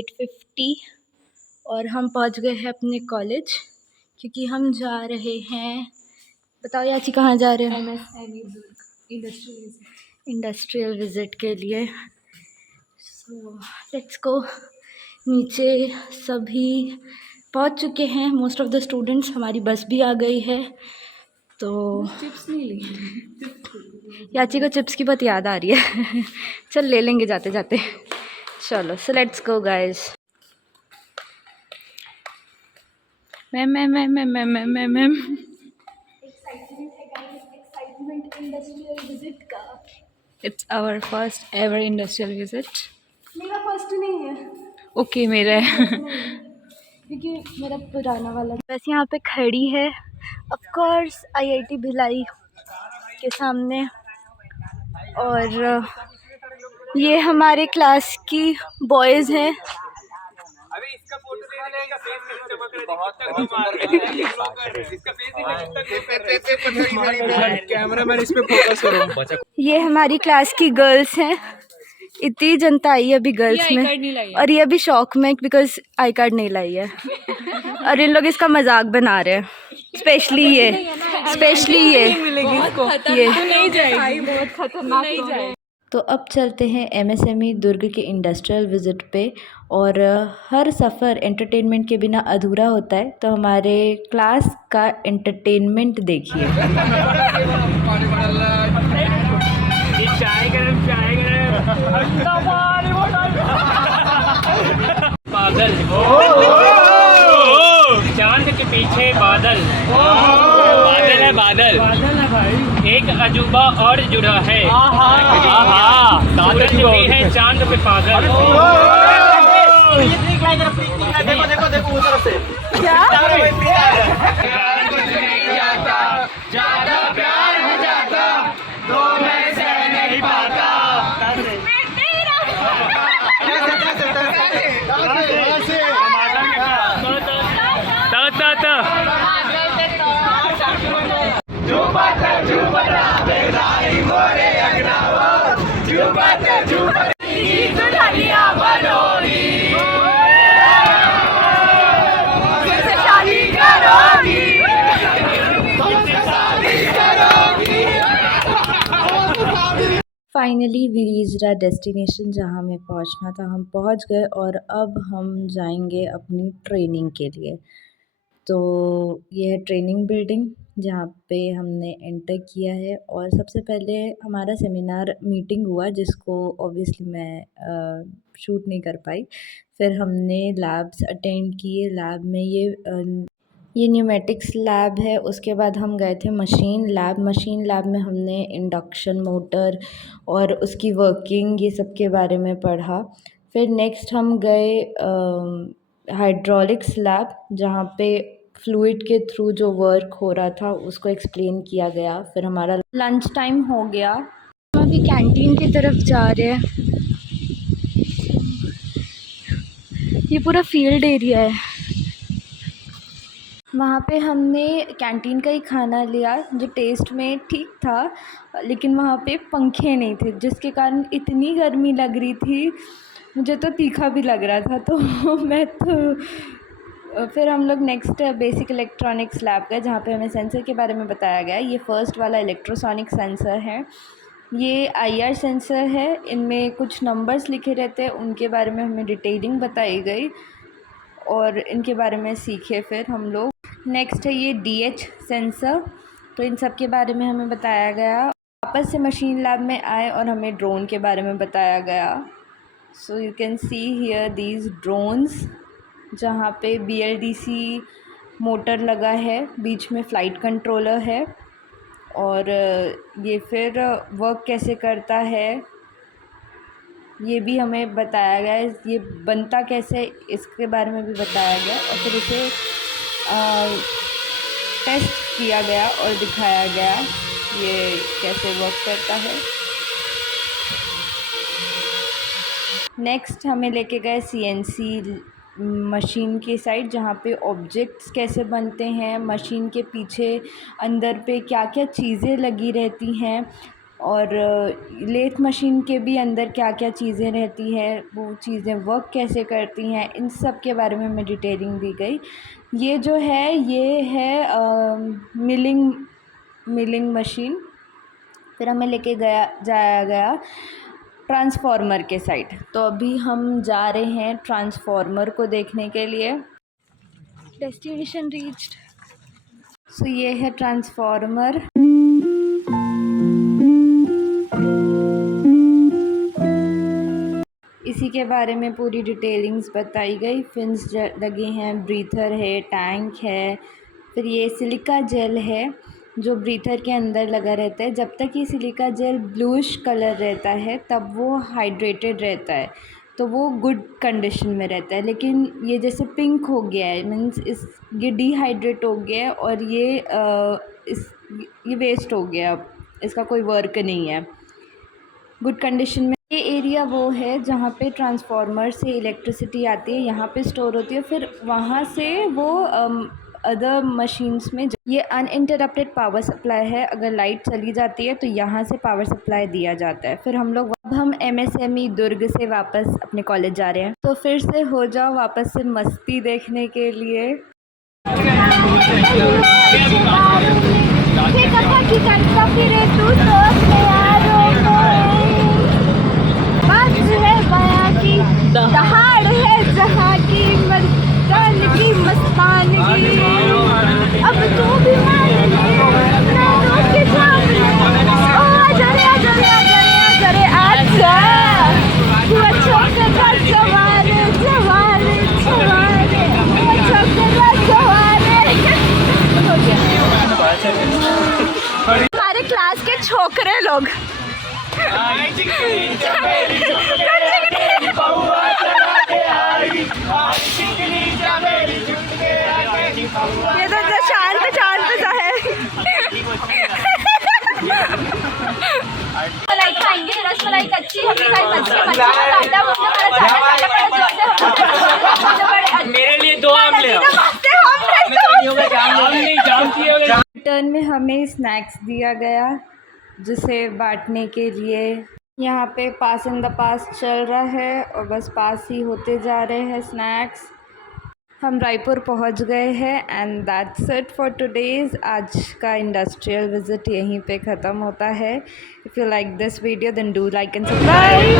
8:50 और हम पहुंच गए हैं अपने कॉलेज, क्योंकि हम जा रहे हैं। बताओ याची, कहाँ जा रहे हैं? इंडस्ट्रियल विज़िट के लिए। सो लेट्स गो। नीचे सभी पहुंच चुके हैं, मोस्ट ऑफ द स्टूडेंट्स। हमारी बस भी आ गई है। तो चिप्स नहीं ली। याची को चिप्स की बहुत याद आ रही है। चल ले लेंगे जाते जाते। चलो, so let's go guys. Ma'am excitement है गाइस, एक्साइटमेंट इंडस्ट्रियल विजिट का। It's our first ever industrial visit. मेरा फर्स्ट नहीं है। ओके, मेरा है। क्योंकि मेरा पुराना वाला। बस यहाँ पे खड़ी है ऑफ कोर्स IIT भिलाई के सामने, और ये हमारे क्लास की बॉयज़ हैं। अभी इसका फोटो ले लेने का फेस कैसे चमक रहा है, कैमरामैन इस पे फोकस करो। ये हमारी क्लास की गर्ल्स हैं। इतनी जनता आई है अभी गर्ल्स में, और ये अभी शौक में बिकॉज आई कार्ड नहीं लाई है। और इन लोग इसका मजाक बना रहे हैं, स्पेशली ये नहीं जाएगी, बहुत खतरनाक नहीं जाए। तो अब चलते हैं MSME दुर्ग के इंडस्ट्रियल विज़िट पे। और हर सफ़र एंटरटेनमेंट के बिना अधूरा होता है, तो हमारे क्लास का एंटरटेनमेंट देखिए। बादल, चांद के पीछे बादल, बादल है बादल, एक अजूबा और जुड़ा है। बादल भी है चांद पे पागल। देखो देखो देखो उधर से क्या? ज्यादा प्यार हो जाता तो मैं सह नहीं पाता। Finally we reached our destination, जहाँ हमें पहुँचना था। हम पहुँच गए और अब हम जाएंगे अपनी ट्रेनिंग के लिए। तो ये है ट्रेनिंग बिल्डिंग, जहाँ पे हमने एंटर किया है। और सबसे पहले हमारा सेमिनार मीटिंग हुआ, जिसको ऑब्वियसली मैं शूट नहीं कर पाई। फिर हमने लैब्स अटेंड किए। लैब में ये न्यूमेटिक्स लैब है। उसके बाद हम गए थे मशीन लैब में हमने इंडक्शन मोटर और उसकी वर्किंग, ये सब के बारे में पढ़ा। फिर नेक्स्ट हम गए हाइड्रोलिक्स लैब, जहाँ पे फ्लूइड के थ्रू जो वर्क हो रहा था उसको एक्सप्लेन किया गया। फिर हमारा लंच टाइम हो गया। हम अभी कैंटीन की तरफ जा रहे हैं। ये पूरा फील्ड एरिया है। वहाँ पे हमने कैंटीन का ही खाना लिया, जो टेस्ट में ठीक था, लेकिन वहाँ पे पंखे नहीं थे, जिसके कारण इतनी गर्मी लग रही थी। मुझे तो तीखा भी लग रहा था। तो फिर हम लोग नेक्स्ट बेसिक इलेक्ट्रॉनिक्स लैब गए, जहाँ पे हमें सेंसर के बारे में बताया गया। ये फर्स्ट वाला इलेक्ट्रोसोनिक सेंसर है। ये IR सेंसर है। इनमें कुछ नंबर्स लिखे रहते हैं, उनके बारे में हमें डिटेलिंग बताई गई और इनके बारे में सीखे फिर हम लोग। नेक्स्ट है ये DH सेंसर। तो इन सब के बारे में हमें बताया गया। वापस से मशीन लैब में आए और हमें ड्रोन के बारे में बताया गया। So you can see here these drones, जहाँ पे BLDC मोटर लगा है, बीच में फ़्लाइट कंट्रोलर है। और ये फिर वर्क कैसे करता है ये भी हमें बताया गया है। ये बनता कैसे, इसके बारे में भी बताया गया। और फिर इसे टेस्ट किया गया और दिखाया गया ये कैसे वर्क करता है। नेक्स्ट हमें लेके गए CNC मशीन के साइड, जहाँ पे ऑब्जेक्ट्स कैसे बनते हैं, मशीन के पीछे अंदर पे क्या क्या चीज़ें लगी रहती हैं, और लेथ मशीन के भी अंदर क्या क्या चीज़ें रहती हैं, वो चीज़ें वर्क कैसे करती हैं, इन सब के बारे में हमें डिटेलिंग दी गई। ये जो है ये है मिलिंग मशीन। फिर हमें लेके जाया गया ट्रांसफार्मर के साइड। तो अभी हम जा रहे हैं ट्रांसफार्मर को देखने के लिए। Destination reached. सो ये है ट्रांसफार्मर। इसी के बारे में पूरी डिटेलिंग्स बताई गई। फिन्स लगे हैं, ब्रीथर है, टैंक है। फिर ये सिलिका जेल है जो ब्रीथर के अंदर लगा रहता है। जब तक ये सिलिका जेल ब्लूइश कलर रहता है तब वो हाइड्रेटेड रहता है, तो वो गुड कंडीशन में रहता है। लेकिन ये जैसे पिंक हो गया है, मीन्स ये डिहाइड्रेट हो गया है और ये वेस्ट हो गया, इसका कोई वर्क नहीं है गुड कंडीशन में। ये एरिया वो है जहाँ पे ट्रांसफार्मर से इलेक्ट्रिसिटी आती है, यहाँ पे स्टोर होती है, फिर वहाँ से वो अदर मशीन्स में। ये अनइंटरप्टेड पावर सप्लाई है, अगर लाइट चली जाती है तो यहाँ से पावर सप्लाई दिया जाता है। फिर हम MSME दुर्ग से वापस अपने कॉलेज जा रहे हैं। तो फिर से हो जाओ वापस से मस्ती देखने के लिए। दहाड़ है जहाँ की मर्दान की मस्तानगी, अब तू भी मान के सामने। ओ आजा रे आजा रे आजा रे आजा रे आजा, तू अच्छा कर जवान जवान जवान, तू अच्छा कर जवान। हो गया। हमारे क्लास के छोकरे लोग ये तो शांत सा है। मलाई खाएंगे, रसमलाई कच्ची मेरे लिए 2 आम ले आओ। रिटर्न में हमें स्नैक्स दिया गया जिसे बांटने के लिए। यहाँ पे पास इन द पास चल रहा है और बस पास ही होते जा रहे हैं स्नैक्स। हम रायपुर पहुँच गए हैं and that's it for today's. आज का इंडस्ट्रियल विज़िट यहीं पे ख़त्म होता है। If you like this video then do like and subscribe.